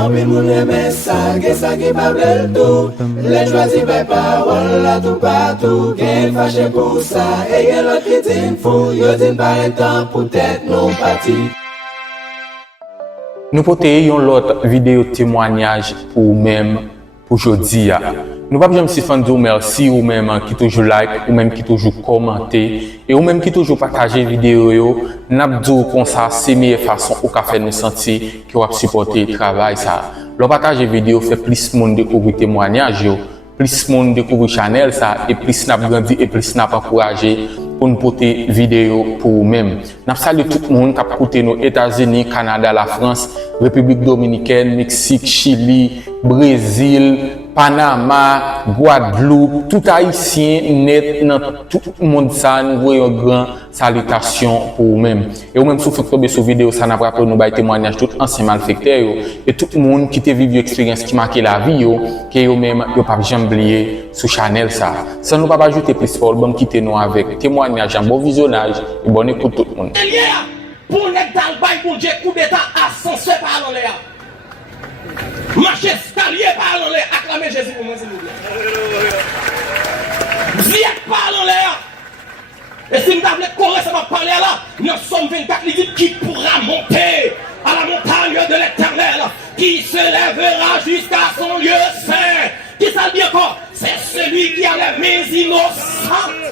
Envie de aimer ça, que ça qui pas le tout. Les choisis par parole, là tout partout. Qu'elle fâche pour ça, et qu'elle l'autre qui dit fou. Yo dit pas un temps pour être non parti. Nous portons une autre vidéo témoignage pour même pour aujourd'hui. Nous ne pouvons pas juste dire merci ou même qui toujours like ou même qui toujours commenter et ou même qui toujours partager vidéo. Nous avons comme ça c'est meilleure façon au café nous sentir qui va supporter le travail ça. Le partager vidéo fait plus monde découvrir témoignage plus monde découvrir channel ça et plus n'a grandi et plus n'a encouragé pour nous porter vidéo pour nous-mêmes. Nous saluons tout le monde qui a écouté nos États-Unis, Canada, la France, République Dominicaine, Mexique, Chili, Brésil, Panama, Guadeloupe, tout haïtien net dans tout le monde ça nous voyons une grande salutation pour nous-mêmes. Et vous même si vous tomber sur vidéo ça n'a pas rappelé nous bail témoignage tout ancien malfecteur et tout le monde qui a vécu expérience qui marqué la vie que vous même yo pas jamais oublier sur channel ça. Ça nous pas ajouter plus pour bon quitter nous avec témoignage, un bon visionnage et bonne écoute tout le monde. Pour net dans le bail pour Dieu coup d'état ascenseur par en l'air. Marcher escalier par en l'air, acclamer Jésus pour moi s'il vous plaît. Viens par en l'air. Et si nous avons correct, ça va parler là. Nous sommes 24 il dit qui pourra monter à la montagne de l'Éternel, qui se lèvera jusqu'à son lieu saint. Qui ça dit encore? C'est celui qui a les mains innocentes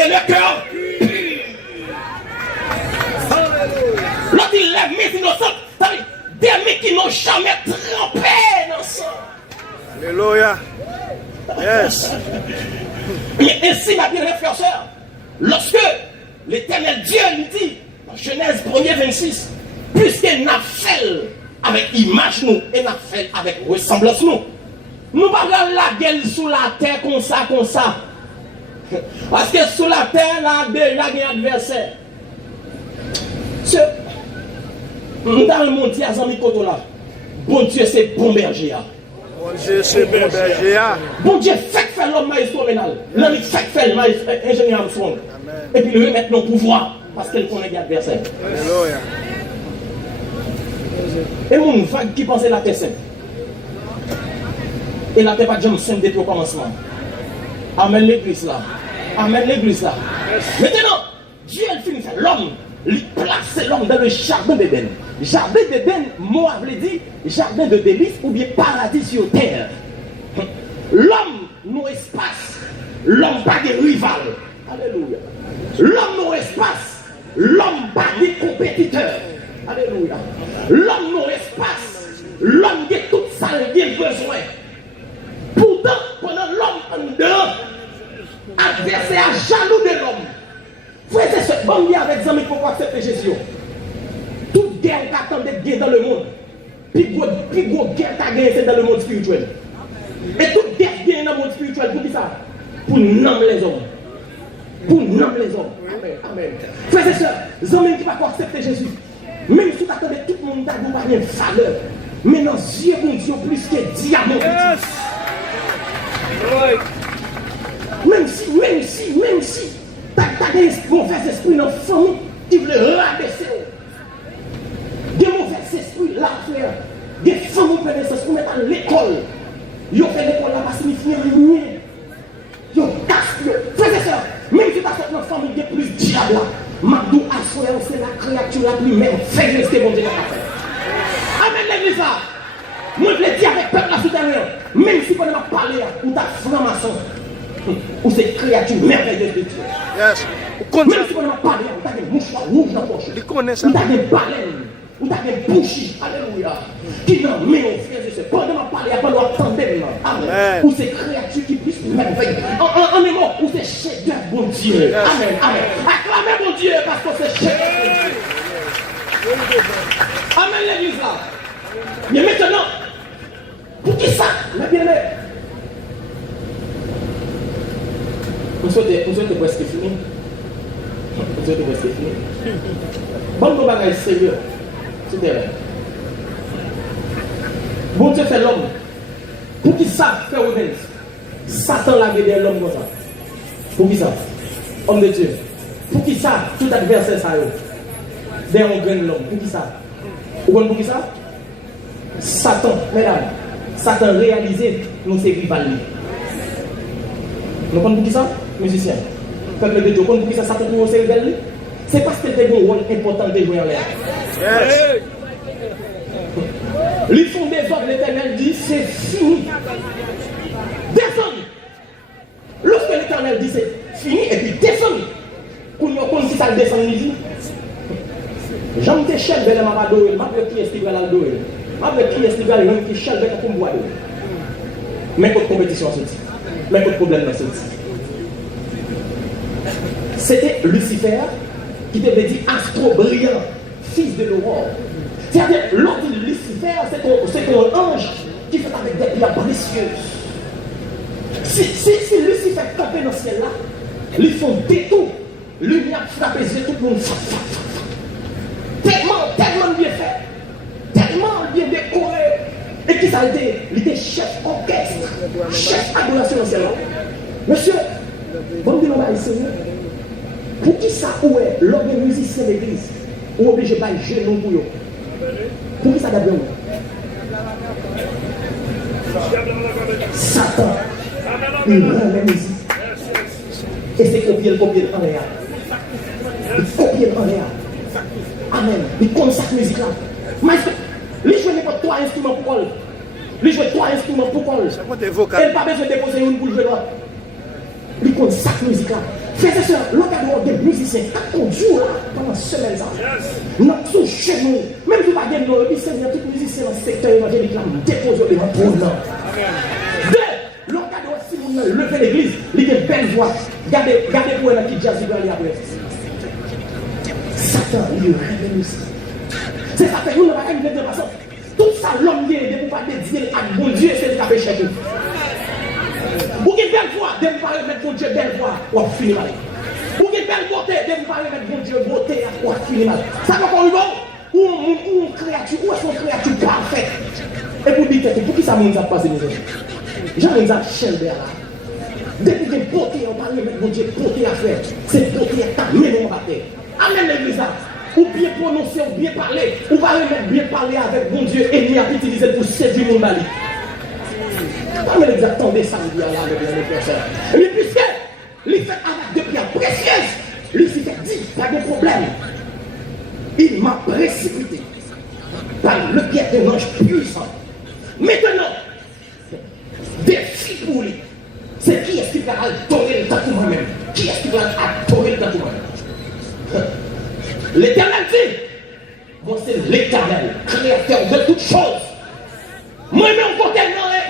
et le cœur pur. L'autre il lève mes innocentes, c'est-à-dire des mecs qui n'ont jamais trempé dans ça. Alléluia. Yes. Mais ainsi, ma bien frère, sœur, lorsque l'Éternel Dieu lui dit, dans Genèse 1er 26, puisqu'il n'a fait avec image nous et n'a fait avec ressemblance nous, nous ne pouvons pas la gueule sous la terre comme ça. Parce que sous la terre, là, déjà, il y a un adversaire. Dans le monde, il y a un ami là. Bon Dieu, c'est bon berger. Bon Dieu, c'est bon berger. Bon Dieu, fait l'homme maïs communal. L'homme fait le maïs ingénieur Armstrong. Et puis lui remettre nos pouvoirs parce qu'elle connaît l'adversaire. Alléluia. Et mon vague qui pensait la terre sainte. Et la terre pas jamais sainte depuis le commencement. Amen l'église là. Amen l'église là. Maintenant, Dieu elle finit faire l'homme. Il place l'homme dans le jardin d'Éden. Jardin d'Éden, moi je dit, jardin de délices ou bien paradis sur terre. L'homme, nos espace. L'homme pas de rival. Alléluia. L'homme, nos espace. L'homme pas de compétiteur. Alléluia. L'homme, nos espace. L'homme qui tout ça il a besoin. Pourtant, pendant l'homme en dehors, adversaire jaloux de l'homme. Frère, c'est ce bon lien avec les amis pour accepter Jésus. Toute guerre qui attend d'être dans le monde, puis gros guerre qui a gagné, c'est dans le monde spirituel. Et toute guerre qui est dans le monde spirituel, pour qui ça? Pour nommer les hommes. Pour nommer les hommes. Amen. Amen. Frère et sœurs, les amis qui ne peuvent pas accepter Jésus, même si tu attendais tout le monde, tu n'as pas de valeur. Mais dans les yeux de Dieu, plus que diamant. Même si. T'as des mauvais esprits dans la famille qui veulent rabaisser. Des mauvais esprits là, frère. Des familles qui veulent se mettre à l'école. Ils ont fait l'école là parce qu'ils font rien. Ils cassent. Frères et sœurs, même si tu as fait dans la famille, il y a plus de diable là. Magdou Assoya, c'est la créature la plus même. Fais rester bon Dieu dans ta fait. Amen l'église là. Moi je le dis avec peuple là souterrain. Même si on m'a parlé, ou t'as franc-maçon. Ou c'est créature merveilleuse de Dieu. Yes. Même si on m'a parlé, ou t'as des mouchoirs rouges dans la poche. Ou t'as des baleines. Ou t'as des bougies. Alléluia. Qui n'en met au frère de ce. Pendant m'a parlé, il n'y a pas d'entendre. Amen. Ou c'est créature qui puisse merveilleuse. En même temps, ou c'est chef de bon Dieu. Yes. Amen. Amen. Acclamez mon Dieu parce que c'est chef de bon Dieu. Amen l'église là. Mais maintenant, pour qui ça, la bien-aimée? On souhaite presque fini. Bon, nous bagaille sérieux. C'est vrai. Bon Dieu fait l'homme. Pour qui ça fait obéir? Satan l'a guidé l'homme comme ça. Pour qui ça? Homme de Dieu. Pour qui ça? Tout adversaire ça y est. Dès on gagne l'homme. Pour qui ça? Vous comprenez pour qui ça? Satan, mesdames, Satan réalisé nous c'est rival. Nous comprenons qui ça, musicien. Peuple de Dieu, vous comprenez qui ça, Satan nous c'est rival. C'est parce que c'est un rôle important de jouer en l'air. Les fonds des ordres, l'Éternel dit c'est fini. Descendez. Lorsque l'Éternel dit c'est fini, et puis descendez. Pour nous comprendre si ça descend ici. J'aime tes chèvres, je ne vais pas adoré. Je ne sais pas qui est-ce qui va l'adorer. Je ne sais pas qui est-ce qui va l'adorer. Je ne sais pas qui est-ce qui va l'adorer. Mais quelle compétition c'est ça? Mais quel problème c'est ça? C'était Lucifer qui devait dire astro brillant, fils de l'aurore. C'est-à-dire, l'autre Lucifer, c'est un ange qui fait avec des pierres précieuses. Si Lucifer campait dans le ciel là, ils font détour, lumière frappe les yeux, tout le monde tellement bien fait, tellement bien décoré. Et qui ça a été? Il était chef orchestre, chef adoration dans le ciel là. Monsieur, bon dire on va essayer. Pour qui ça ou est l'homme musicien d'église ou obligé de faire genou pour eux? Pour qui ça d'abord? Satan, il rend la musique. Et c'est copier en l'air. Il copie en l'air. Amen. Il consacre la musique là. Mais il joue n'importe trois instruments pour quoi? Il joue trois instruments pour quoi? Il n'a pas besoin de déposer une pour jouer l'autre. Il consacre la musique là. Frères et sœurs, l'encadrement des musiciens, quand on joue là, pendant semaine, nous sommes chez nous, même si vous n'avez pas de nous, Seigneur, tous les musiciens dans le secteur évangélique, là, nous déposons devant pour nous. Deux, l'encadrement, si vous levez l'église, il y a une belle voix. Regardez pour elle qui jazz, il va aller après. Satan, il est révélé. C'est ça que nous n'avons pas une façon. Tout ça, l'homme qui est de pouvoir dire à bon Dieu, c'est le café chez vous. Vous avez une belle voix, de vous parler mettre bon Dieu belle voix, ou à finir mal. Vous avez une belle beauté, de vous parler mettre bon Dieu beauté, ou à finir mal. Ça va encore une fois, ou une créature, ou est-ce une créature parfaite. Et vous dites, pour qui ça m'a passé les autres? J'en ai un chien derrière là. Depuis que beauté, on parle mettre bon Dieu beauté à faire. C'est beauté à mener en bataille. Amen l'église là. Ou bien prononcer, ou bien parler, ou parler mettre bien parler avec bon Dieu et à utiliser pour séduire mon mari. Pas exactement ça là avec les personnes. Mais puisque il fait avec des pierres précieuses, Lucifer dit, il y a des problèmes. Il m'a précipité par le pied d'un ange puissant. Maintenant, défi pour lui. C'est qui est-ce qui va adorer le temps pour moi-même? Qui est-ce qui va adorer le temps pour moi-même? L'Éternel dit, moi c'est l'Éternel, créateur de toutes choses. Moi-même, côté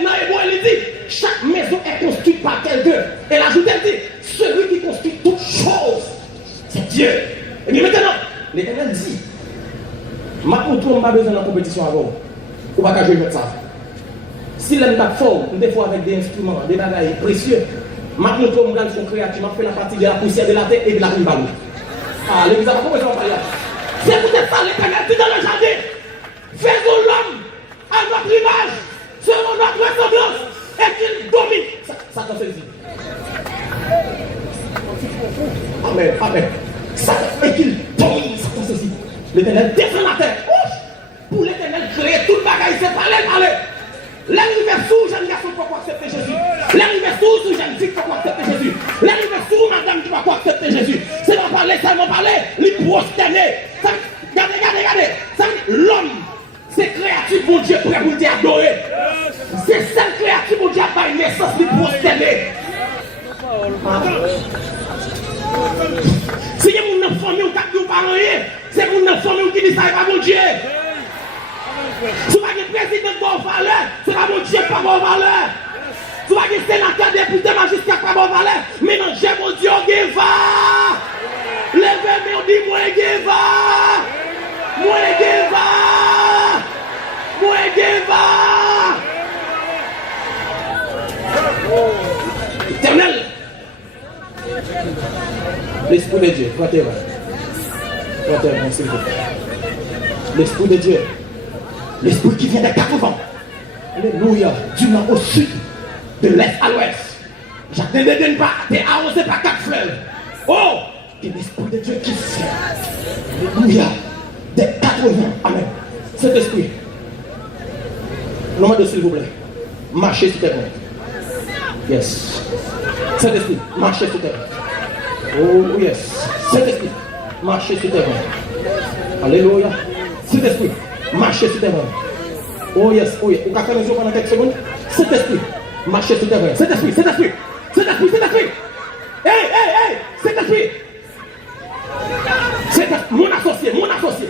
dans l'hébreu, il dit, chaque maison est construite par quelqu'un. Et l'ajoute, elle dit, celui qui construit toutes choses, c'est Dieu. Et bien maintenant, l'Éternel dit, ma on n'a pas besoin de compétition avant. On va pas jouer avec ça. Si l'homme est fort, des fois avec des instruments, des bagages précieux, ma on trouve son créatif, m'a fait la partie de la poussière de la terre et de la rue balou. Ah, l'église a pas besoin de parler. C'est peut-être ça l'Éternel dit dans le jardin. Faisons l'homme à notre image, selon notre ressemblance, et qu'il domine. Ça t'en fait dire. Amen, amen. Ça, et qu'il domine, ça t'en fait dire. L'Éternel descend la terre. Pour l'Éternel créer tout le bagage, c'est parler. L'arrivée sous jeune garçon pour accepter Jésus. L'arrivée sous jeune fille pour accepter Jésus. L'arrivée sous madame qui va accepter Jésus. C'est pas parler, ça va parler, les prosterner. Regardez. Ça l'homme. C'est créatif, mon Dieu, prêt pour t'adorer. C'est celle créative, mon Dieu, par naissance, de prosterner. Si vous avez une famille, vous pas rien. C'est pour une famille qui dit ça, pas mon Dieu. Si vous avez un président de bonne valeur, c'est pas mon Dieu, pas bonne valeur. Si vous avez un sénateur, député, magistrat, pas bonne valeur. Mais non, j'ai mon Dieu, qui va. Levez-moi, on dit, moi, qui va. Moi, qui va. Éternel, l'Esprit de Dieu, l'Esprit de Dieu, l'Esprit qui vient des quatre vents, alléluia, du nord au sud, de l'est à l'ouest, jardin de Déden pas, t'es arrosé par quatre fleuves. Oh, et l'Esprit de Dieu qui vient, alléluia, des quatre vents, amen, cet esprit. Non, s'il vous plaît. Marchez sur terre. Yes. Saint-Esprit, marchez sur terre. Oh yes. Saint-Esprit, marchez sur terre. Alléluia. Saint-Esprit, marchez sur terre. Oh yes, oh yes. Vous pouvez faire mes yeux pendant quelques secondes. Saint-Esprit, marchez sur terre. Saint-Esprit, Saint-Esprit, Saint-Esprit, Saint-Esprit. Hey, Saint-Esprit. Saint-Esprit, mon associé, mon associé.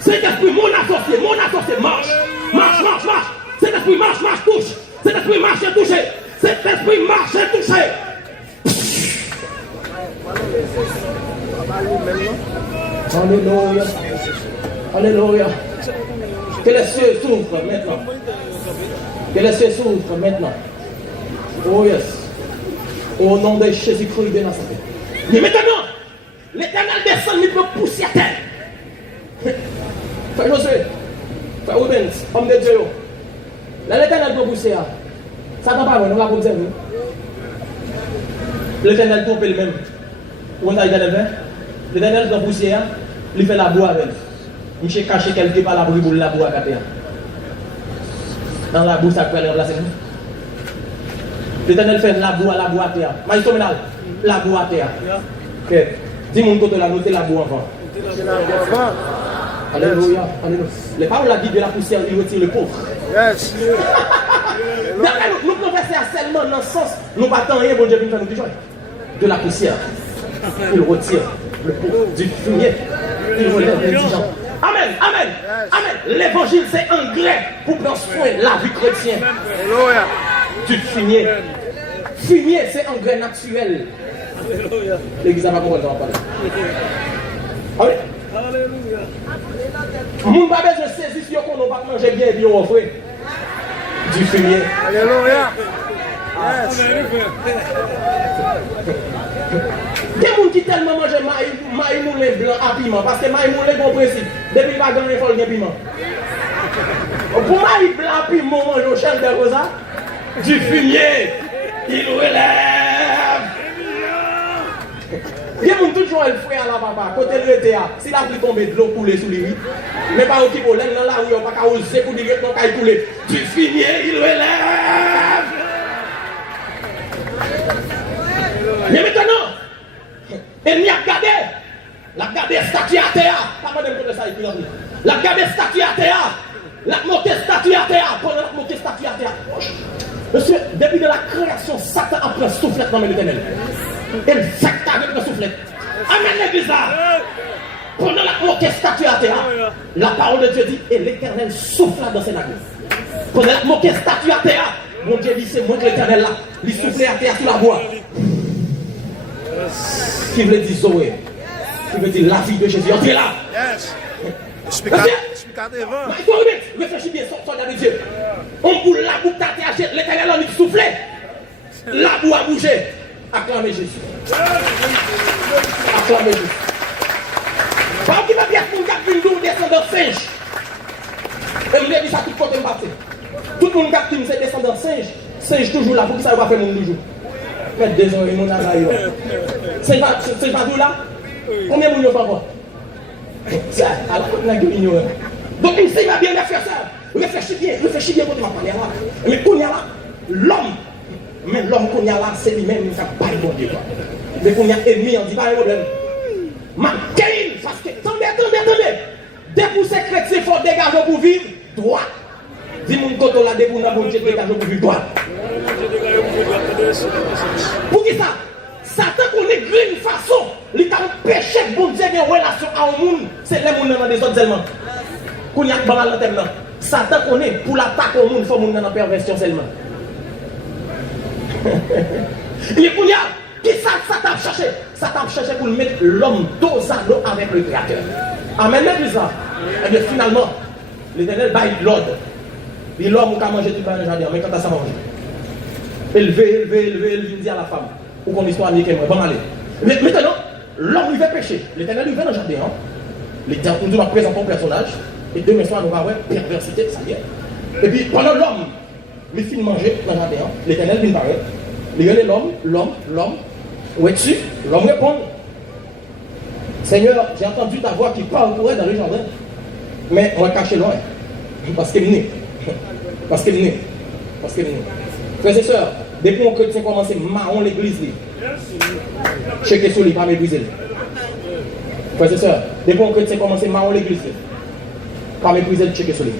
Saint-Esprit, mon associé, marche. Saint-Esprit, marche, touche. Saint-Esprit, marche et touche. Saint-Esprit, marche et touche. Alléluia. Alléluia. Que les cieux s'ouvrent maintenant. Que les cieux s'ouvrent maintenant. Oh yes. Au nom de Jésus-Christ de Nazareth. Mais maintenant, l'Éternel descend, il peut pousser à terre. Frère Josué, Frère Rubens, homme de Dieu, là l'Éternel peut pousser à. Ça ne va pas, nous l'avons observé. L'Éternel trompe le même. On a l'Éternel fait. L'Éternel peut pousser à, il fait la boue avec. Il s'est caché quelque part la boue pour la boue à terre. Dans la boue, ça peut aller remplacer. L'Éternel fait la boue à terre. Mais la boue à terre. Dis-moi côté la noter la boue avant. Alléluia. Alléluia. Les paroles la Bible de la poussière, il retire le pauvre. Yes. Nous pouvons faire seulement dans le sens, nous battons rien, bon Dieu vient faire nous joie. De la poussière, il retire le pauvre du fumier, il relève les gens. Amen, amen, amen. L'évangile c'est engrais pour prendre soin de la vie chrétienne. Alléluia. Du fumier. Fumier c'est engrais naturel. L'église va comment on va parler. Amen. Alléluia. Mon babé, je saisis si on ne va pas manger bien et bien offrir. Du fumier. Alléluia. Yes. Il y a des gens qui tellement mangent maïs moulin blanc à piment. Parce que maïs moulin, bon principe. Depuis qu'il va gagner, il faut le piment. Pour maïs blanc à piment, on mange au chef de rosa. Du fumier. Il relève. Il y a des gens qui toujours le fouet à la papa. Côté le théâtre, si la pluie tombe de l'eau coulée sous les riz, mais pas au qui volent, dans la rue, on va pas oser pour dire qu'on va couler. Du fumier, il relève. Mais maintenant, elle n'y a gardé. La gardé statue à terre. Pas de côté ça, la gardé statue à terre. La montée statue à terre. Pendant la montée statue à terre. Monsieur, depuis de la création, Satan a pris un soufflet dans l'Éternel. Elle fait avec le soufflet. Amen l'église là. Pendant la montée statue à terre, la parole de Dieu dit, et l'Éternel souffla dans ses nagres. Pendant la montée statue à terre, mon Dieu dit, c'est moi que l'Éternel là. Il soufflait à terre sur la voie. Qui veut dire Zoé, qui veut dire la vie de Jésus. Entrez là. Yes. Explica devant. Il faut réfléchir bien, soldat de Dieu. On boule la boue t'attacher, l'Éternel a mis soufflé. La boue a bougé. Acclamez Jésus. Acclamez Jésus. Par qui va dire que mon gars qui nous descendant singe. Et il dit ça tout côté parti. Tout le monde qui nous est descendant singe. Singe toujours là, pour que ça va faire mon toujours. Mais désolé, mon aïe. C'est pas tout là? Combien de gens font encore? Ça, alors, on a ignoré. Donc, il sait bien faire ça. Réfléchis bien quand tu m'as parlé là. Mais qu'on y a là, l'homme, mais l'homme qu'on y a là, c'est lui-même qui n'a pas le bon Dieu. Mais qu'on y a ennemi, on dit pas un problème. Manquez, parce que, attendez. Dès que vous êtes chrétien, il faut dégager pour vivre droit. Dis-moi quand on l'a débouché, on a bon Dieu dégager pour vivre droit. Pour qui ça? Satan connaît d'une façon, il t'a empêché de bon Dieu de relation à un monde, c'est les gens dans des autres éléments. Qu'on y a pas mal de thème là. Satan connaît pour l'attaquer au monde, il faut monde dans la perversion seulement. Mais qu'on y a, qui ça t'a cherché? Ça t'a cherché pour mettre l'homme dos à dos avec le Créateur. Amen, l'église là. Et bien finalement, l'Éternel baille l'ordre. Et l'homme qui a mangé tout le jardin, mais quand ça mange. Élevé, il dit à la femme. Ou qu'on histoire américaine, bon allez. Mais maintenant, l'homme lui fait pécher. L'Éternel lui vient dans le jardin. L'Éternel nous va présenter un personnage. Et demain soir, nous va voir perversité, ça y est. Et puis pendant l'homme, il finit de manger dans le jardin. L'Éternel vient paraître. Il regarde l'homme. Où es-tu? L'homme répond. Seigneur, j'ai entendu ta voix qui parle pour elle dans le jardin. Mais on va cacher loin. Parce qu'il est né. Parce que nous. Frères et sœurs, depuis que chrétien commence à marron l'église, checker sur lui, pas mépriser. Frères et sœurs, depuis que chrétien commence à marron l'église, pas mépriser, checker sur lui.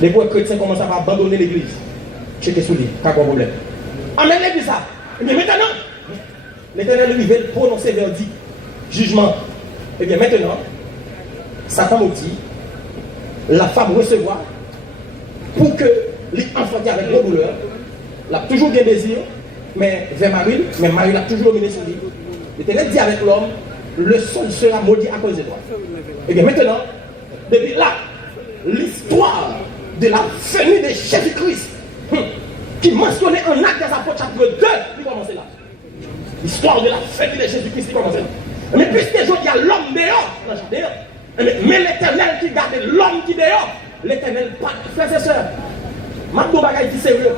Depuis que chrétien commence à abandonner l'église, checker sur lui, pas de problème. Amen l'église ça. Mais maintenant, l'Éternel lui veut prononcer verdict, jugement. Et bien maintenant, Satan nous dit, la femme recevoir pour que l'enfant qui avec la douleur, l'a toujours bien désir, mais vers Marie, mais Marie l'a toujours dominé sur lui. L'Éternel dit avec l'homme, le sol sera maudit à cause de toi. Et bien maintenant, depuis là, l'histoire de la venue de Jésus-Christ, qui mentionnait en Actes des Apôtres chapitre 2, qui commence là. L'histoire de la venue de Jésus-Christ qui commence là. Mais puisque il y a l'homme dehors, mais l'Éternel qui garde l'homme qui dehors, l'Éternel pas. Frères et sœurs, Mabdo Bagay dit sérieux.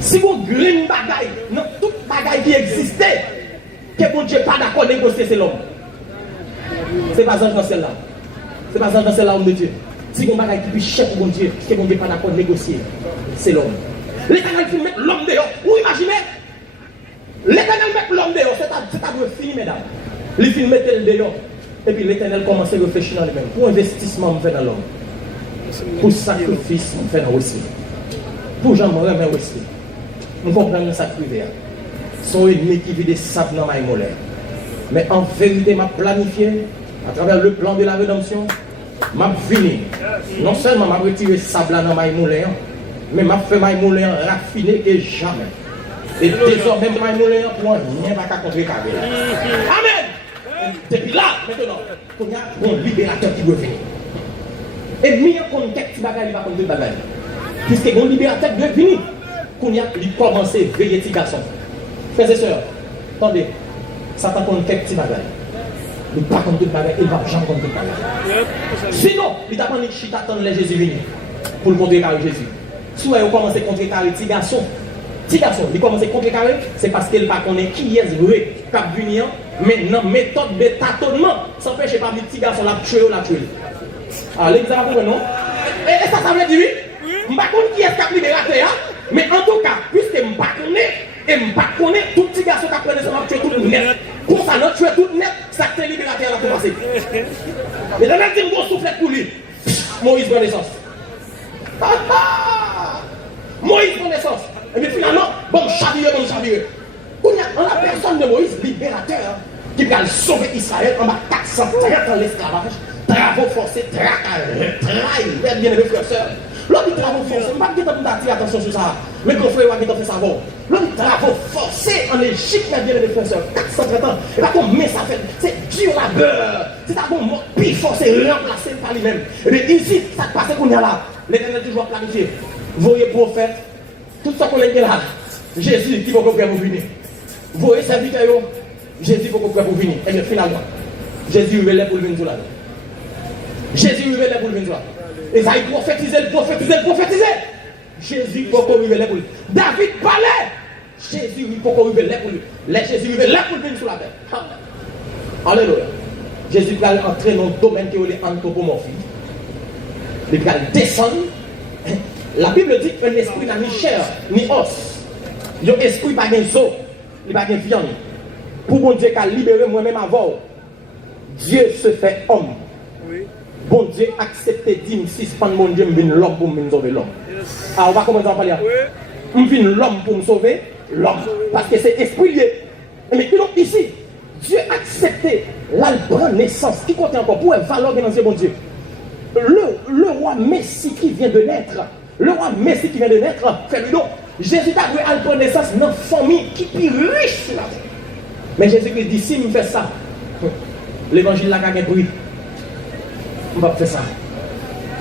Si vous green bagaille, non, toute bagaille qui existait, que bon Dieu pas d'accord négocier, c'est l'homme. C'est pas dans celle-là. C'est pas dans celle-là, homme de Dieu. Si vous bagaille qui puis chef pour bon Dieu, que bon Dieu pas d'accord négocier, c'est l'homme. L'Éternel qui met l'homme dehors. Vous imaginez? L'Éternel met l'homme dehors, c'est à dire fini, mesdames. Il finit mettre le dehors. Et puis l'Éternel commence à réfléchir dans lui-même. Pour investissement, on fait dans l'homme. Pour sacrifice, on fait dans aussi. Pour gens, on remet aussi. On comprend le sacrifice. Son ennemi qui vit des sables dans ma molaire. Mais en vérité, m'a planifié, à travers le plan de la rédemption, m'a fini. Non seulement m'a retiré sable dans ma molaire, mais m'a fait ma molaire raffinée et jamais. Et désormais, ma molaire pour rien pas qu'à contrecarrer. Amen! Depuis là, maintenant, il y a un libérateur qui doit venir. Et mis en compte quelques bagages, il va compter bagages. Puisque un libérateur doit venir, il commence à veiller les garçons. Frères et sœurs, attendez, Satan compte quelques petits bagages. Il ne va pas compter de bagages, il ne va jamais compter de bagages. Sinon, il t'a pas dit que t'attends les Jésus venir pour le contrecarrer Jésus. Soit il commence à contrecarrer les garçons. Si garçon, il commence à contrecarrer, c'est parce qu'il ne connaît pas qui est vrai, cap venir, mais non, méthode de tâtonnement, ça empêche pas de petit garçon la tuer ou la tuer. Ah, l'église a compris, non? Et ça veut dire oui? Je ne sais pas qui est cap libérateur, mais en tout cas, puisque je ne connais tout petit garçon qui a pris ça, tuer tout le net. Pour ça, non, tuer tout le net, ça c'est libérateur à commencer. Mais dans la team, on souffle pour lui. Moïse prend naissance. Moïse prend naissance. Et puis finalement, bon chavire. On a personne de Moïse, libérateur, qui va sauver Israël en bas 430 ans l'esclavage, travaux forcés, trahi, bien les frères sœurs. L'autre travaux forcés, je ne vais pas dire attention sur ça, mais mon frère va fait savoir. L'autre travaux forcés en Égypte, bien les frères sœurs, 430 ans. Et là, mais ça fait, c'est dur labeur, c'est un bon mot, puis forcé, remplacé par lui-même. Et bien ici, ça passe qu'on y a là, l'Éternel toujours planifié. Vous voyez prophète, tout ça qu'on est là, Jésus qui va vous venir. Vous voyez serviteur, Jésus va vous venir. Et bien finalement, Jésus est là pour venir là. Jésus est là pour venir là. Et ça, il prophétisait. Jésus va arriver là pour lui. David parlait. Jésus va arriver là pour lui. Jésus est là pour venir sur la terre. Alléluia. Jésus va entrer dans le domaine qui est anthropomorphie. Il va descendre. La Bible dit qu'un esprit n'a ni chair, ni os. Un esprit n'a pas de os, il n'a pas de viande. Pour bon Dieu qui a libéré moi-même avant, Dieu se fait homme. Oui. Bon Dieu accepte d'ime si c'est pas mon Dieu, je viens l'homme pour me sauver l'homme. Alors on va commencer à parler. Je viens l'homme pour me sauver l'homme. Parce que c'est esprit lié. Mais donc ici, Dieu accepte la naissance. Qui compte encore pour valoriser dans ce bon Dieu. Le roi Messie qui vient de naître. Le roi Messie qui vient de naître, fait donc. Jésus a eu à prendre naissance dans une famille qui est riche sur la terre. Mais Jésus dit, si je fais ça, l'évangile n'a pas de bruit. On va faire ça.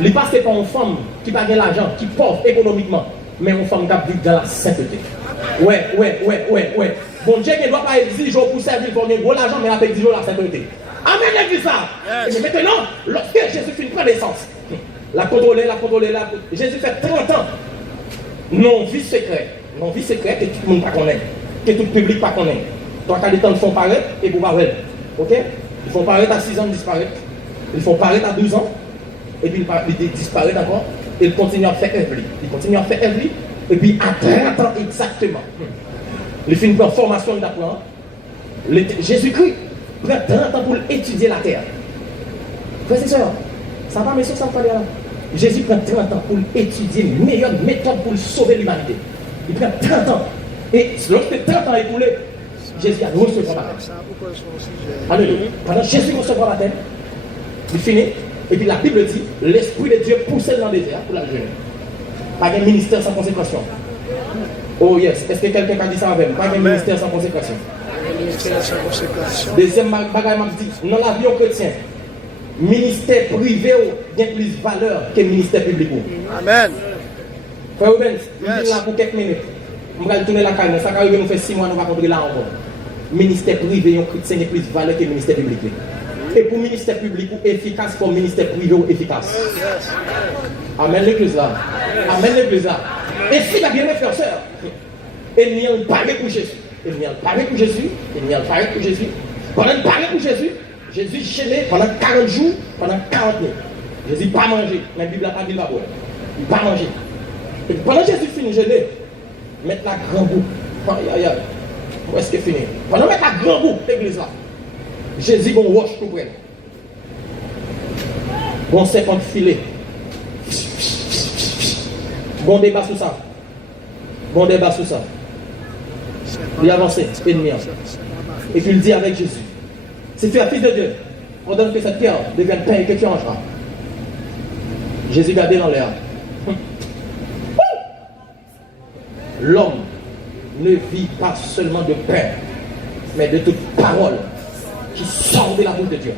Il passe par une femme qui n'a pas l'argent, qui est pauvre économiquement, mais une femme qui vit dans la sainteté. Ouais. Bon Dieu ne doit pas exiger pour servir pour gagner l'argent, mais il a exiger la sainteté. Amen, il dit ça. Et maintenant, lorsque Jésus fait une naissance, la contrôler. Jésus fait 30 ans. Non-vie secret que tout le monde ne connaît, que tout le public ne connaît. Toi, quand les temps font paraître, et vous parlez. Ok? Ils font paraître à 6 ans, disparaître. Ils font paraître à 12 ans. et puis il disparaît d'accord, et il continue à faire œuvre. Il continue à faire œuvre, et puis à 30 ans exactement, il finit par formation d'apprendre. Jésus-Christ prend 30 ans pour étudier la terre. Frères et sœurs, ça va, messieurs, ça va pas là. Jésus prend 30 ans pour étudier une meilleure méthode pour sauver l'humanité. Il prend 30 ans. Et lorsque 30 ans écoulé, Jésus a recevoir la terre. Alléluia. Pendant Jésus recevoir la terre, il finit. Et puis la Bible dit, l'Esprit de Dieu poussait dans le désert pour la jeûner. Pas un ministère sans consécration. Oh yes, est-ce que quelqu'un a dit ça avec moi? Pas un ministère sans consécration. Deuxième bagage m'a dit, dans la vie chrétienne, ministère privé a plus de valeur que le ministère public. Amen. Frère Ruben, je suis là pour quelques minutes. Je vais tourner la caille, ça arrive, nous fait 6 mois, nous va rentrer là encore. Ministère privé, un chrétien a plus de valeur que le ministère public. Et pour le ministère public efficace, pour le ministère privé efficace. Amen l'église là. Amen l'église là. Et si la bien frère sœur, il n'y a pas pour Jésus. Il n'y a pas pour Jésus. Il n'y a pas pour Jésus. Pendant qu'il parlait pour Jésus, Jésus gêné pendant 40 jours, pendant 40 nuits. Jésus n'a pas mangé. La Bible n'a pas dit là-bas. Il n'a pas mangé. Et pendant que Jésus finit gêné, mettre la grande boucle. Où est-ce qu'il finit? Pendant mettre la grande boucle, l'église là, Jésus va roche tout près. Bon 50 filets. Bon débat sur ça. Bon débat sur ça. Il avance, ennemi. Et puis il dit avec Jésus, si tu es fils de Dieu, ordonne que cette pierre devienne pain et que tu mangeras. Jésus gardait dans l'air. L'homme ne vit pas seulement de pain, mais de toute parole qui sort de la bouche de Dieu.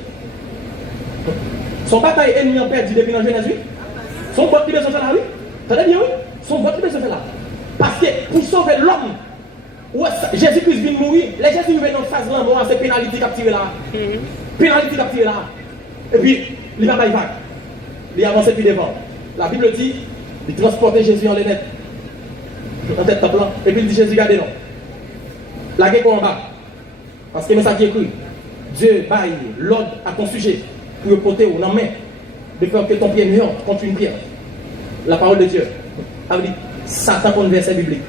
Son bataille ennemi en perdu depuis dans Genèse 8. Son vote qui besoin de faire là, oui. T'entendez bien, oui? Son vote qui besoin de faire là. Parce que pour sauver l'homme, Jésus-Christ vient mourir, les Jésus vient en phase là, c'est pénalité qui a tiré là. Pénalité qui a tiré là. Et puis, il va pas y vague. Il avance plus devant. La Bible dit, il transportait Jésus en lunette. En tête top là. Et puis il dit Jésus, regardez non. La guerre en bas. Parce que c'est ça qui est écrit. Dieu baille l'ordre à ton sujet pour porter au main de faire que ton pied ne heurte contre une pierre. La parole de Dieu. Elle dit, Satan contre verset biblique.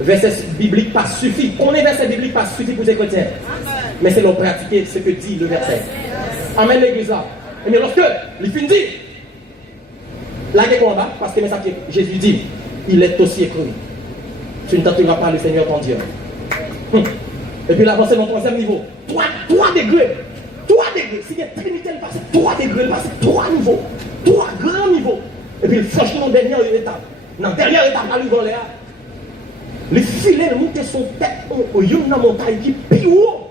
Verset biblique pas suffit. On est verset biblique pas suffit pour les chrétiens. Mais c'est leur pratiquer ce que dit le verset. Amen l'église là. Et bien lorsque il finit, la guerre en bas, parce que c'est ça que Jésus dit, il est aussi écrit. Tu ne tenteras pas le Seigneur ton Dieu. Et puis l'avancer dans le 3e niveau. 3 degrés. 3 degrés. Si il y a Trinité, il passe 3 degrés, il passe 3 niveaux. 3 grands niveaux. Et puis franchement, dans la dernière étape. Dans la dernière étape, il arrive dans l'air. Le filet monte son tête au yon dans la montagne qui est plus haut.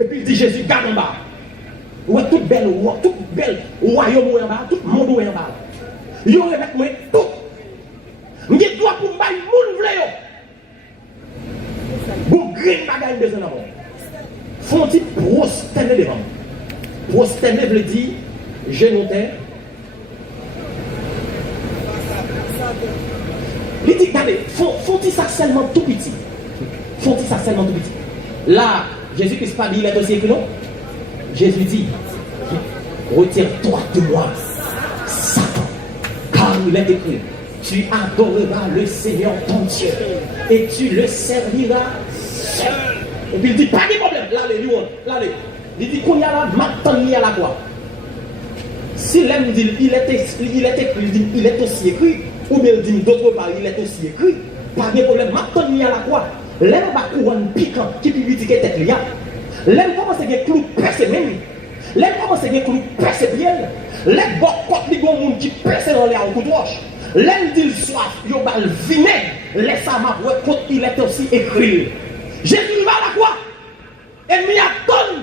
Et puis il dit Jésus, garde en bas. Ouais, toute belle royaume en bas, tout le monde en bas. Yo remet moi tout. M'gé droit pour m'bailler moun vle yo. Bon green bagay besoin d'abord. Font-ils prosterner devant. Prosterner veut dire genoter. Il dit regardez, font-ils ça seulement tout petit. Font-ils ça seulement tout petit. Là, Jésus-Christ pas dit il est aussi écrit non. Jésus dit retire-toi de moi, Satan, car il est écrit. Tu adoreras le Seigneur ton Dieu et tu le serviras seul. Et puis il dit, pas de problème. Là, il dit qu'on y a là, maintenant il y a la quoi. Si l'homme dit, il est aussi écrit, ou bien il dit d'autre part, il est aussi écrit, pas de problème, maintenant il y a la quoi. L'homme va couronne piquant qui peut lui dire que tête liée. L'homme commence à get clou percé même. L'homme commence à get clou percé bien. L'homme va côté les gens qui percé dans l'air au coup de roche. L'homme dit soif, il va le vinaigre. Laisse ça ma voix, il est aussi écrit. Jésus va à la croix. Et m'y attend.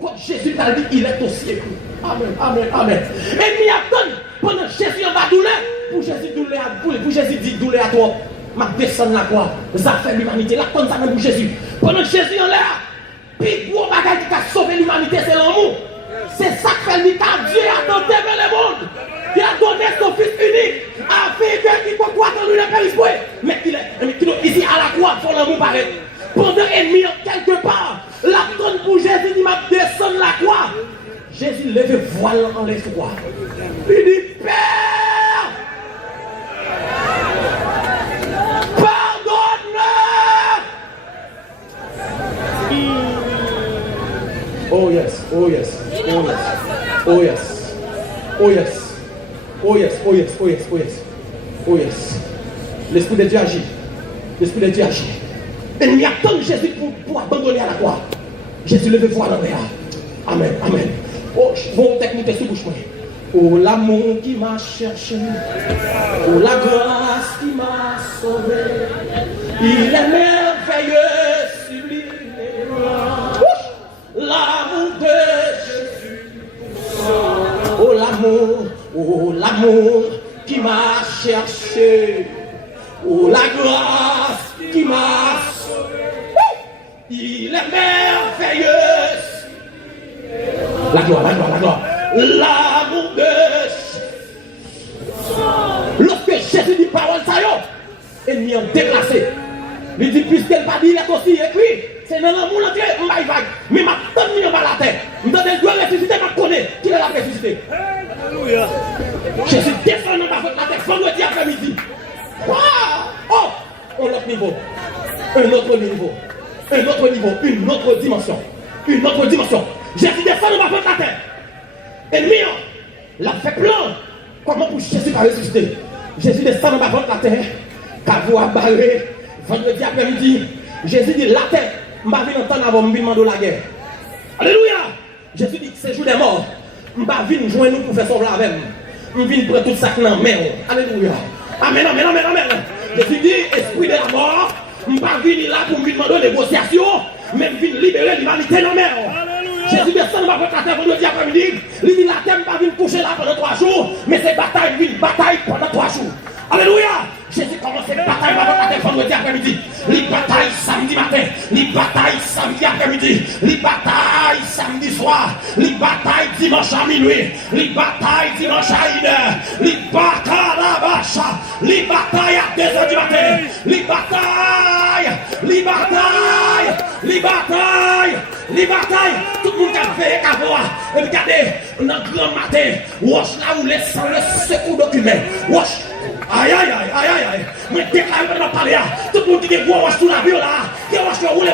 Quand Jésus t'a dit, il est aussi écrit. Amen. Et m'y attend. Pendant Jésus va douleur. Pour Jésus douleur, pour Jésus dit douleur à toi. Ma descend la croix. Ça fait l'humanité. La tonne ça même pour Jésus. Pendant Jésus en l'air. Puis gros bagage qui a sauvé l'humanité, c'est l'amour. C'est ça que fait l'État. Dieu a tenté vers le monde. Il a donné son fils unique afin qu'il peut croire dans lui le Père. Mais qu'il est ici à la croix pour l'amour pareil. Pendant ennemi quelque part, la tonne pour Jésus, il m'a descendu la croix. Jésus lève voile en l'espoir. Oh yes. Oh yes. Oh yes. Oh yes. Oh yes. Oh yes. Oh yes. L'Esprit de Dieu agit. L'Esprit de Dieu agit. Et il y a tant de Jésus pour abandonner à la croix. Jésus levé voir dans l'air. Amen. Amen. Oh, bon technique sous bouche. Oh l'amour qui m'a cherché. Oh la grâce qui m'a sauvé. Il est merveilleux, sublime. L'amour de Jésus. Oh l'amour qui m'a cherché. Oh la grâce qui m'a sauvé. Il est merveilleux. La gloire. L'amour de Jésus. Lorsque Jésus dit parole ça yo, ennemi en déplacé. Il dit puisqu'elle pas dit, il est aussi écrit. C'est dans l'amour entier, on va y vague. Mais ma tante mis en bas la terre. Je dois ressusciter, je connais qui l'a ressuscité. Alléluia. Jésus descend dans la terre vendredi après-midi. Oh, un autre niveau. Une autre dimension. Jésus descend dans la terre. Et lui, l'a fait plan. Comment pour Jésus va ressusciter? Jésus descend dans la terre. Caveau à barré. Vendredi après-midi. Jésus dit la terre. Je ne vais pas entendre avant de demander la guerre. Alléluia. Jésus dit c'est jour des morts. Je ne vais pas venir joindre nous pour faire sauver avec nous. Je viens prendre tout ça dans la main. Alléluia. Amen. Jésus dit esprit de la mort. Je ne vais pas venir là pour me demander négociation. Mais je viens libérer l'humanité dans la main. Jésus descend dans la terre vendredi après-midi. Il dit la terre ne va pas venir coucher là pendant 3 jours. Mais c'est une bataille pendant 3 jours. Alléluia. Jésus commence une bataille pendant la terre vendredi après-midi. Les batailles samedi matin. Les batailles samedi après-midi. Les batailles samedi soir. Les batailles dimanche à minuit. Les batailles dimanche à 1h. Les batailles à la vache. Les batailles à 2h du matin. Les batailles. Tout le monde qui a fait à voir. Et regardez, dans le grand matin, wash là où les sangs, le secours document. Wash. Aïe. Mais déclaré dans le palais, tout le monde qui est gros wash sous la vie là. Qui wash le roule